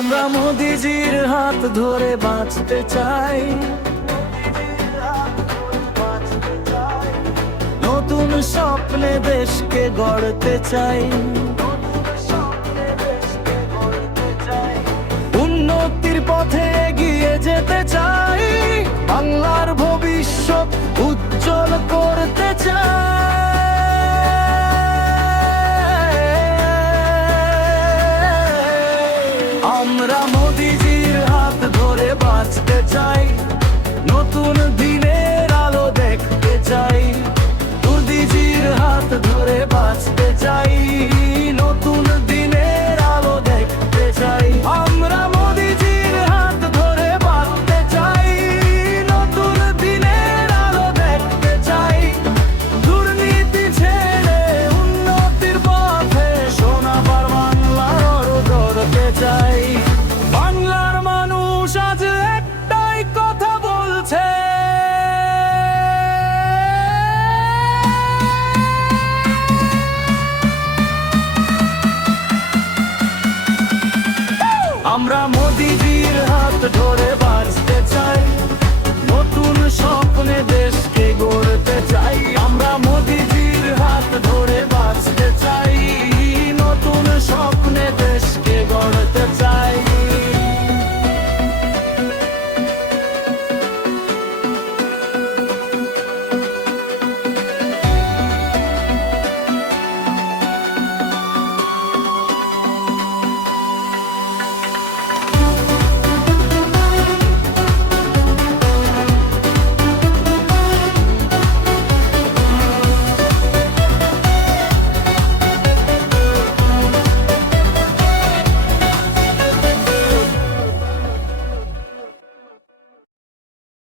আমরা মোদিজির হাত ধরে বাঁচতে চাই, নতুন স্বপ্নে দেশকে গড়তে চাই, উন্নতির পথে এগিয়ে যেতে চাই, বাংলার ভবিষ্যৎ উজ্জ্বল করতে চাই। আমরা মোদিজির হাত ধরে বাঁচতে চাই, নতুন দিনের আলো দেখতে চাই, মোদিজির হাত ধরে বাঁচতে চাই, নতুন দিনের আলো দেখতে চাই। আমরা মোদিজির হাত ধরে বাঁচতে চাই, নতুন দিনের আলো দেখতে চাই, দুর্নীতি ছেড়ে উন্নতির পথে সোনাবার বাংলার গড়তে চাই। বাংলার মানুষ আজ একটাই কথা বলছে, আমরা মোদিজির হাত ধরে